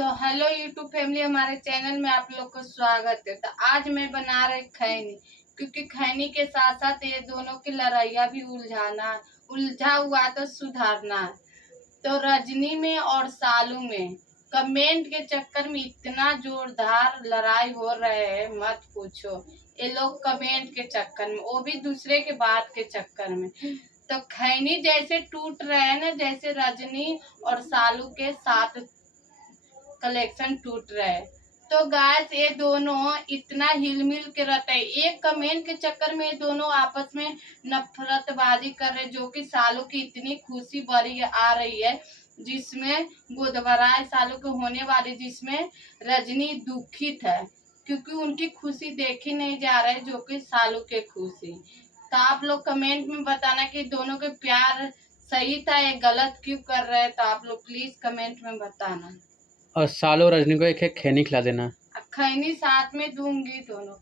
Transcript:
तो hello YouTube family, हमारे channel में आप लोग को स्वागत है। तो आज मैं बना रही खैनी, क्योंकि खैनी के साथ साथ ये दोनों की लड़ाइया भी उलझा हुआ तो सुधारना है। तो रजनी में और सालू में कमेंट के चक्कर में इतना जोरदार लड़ाई हो रहे है, मत पूछो। ये लोग कमेंट के चक्कर में, वो भी दूसरे के बात के चक्कर में। तो खैनी जैसे टूट रहे हैं ना, जैसे रजनी और सालू के साथ कलेक्शन टूट रहा है। तो गाइस, ये दोनों इतना हिलमिल के रहते हैं, एक कमेंट के चक्कर में ये दोनों आपस में नफरतबाजी कर रहे, जो कि सालों की इतनी खुशी बड़ी आ रही है, जिसमें बुधवार सालों को होने वाली, जिसमें रजनी दुखित है क्योंकि उनकी खुशी देखी नहीं जा रही, जो कि सालों के खुशी। तो आप लोग कमेंट में बताना कि दोनों के प्यार सही था या गलत क्यों कर रहे हैं। तो आप लोग प्लीज कमेंट में बताना। और सालो रजनी को एक एक खैनी खिला देना। खैनी साथ में दूंगी दोनों।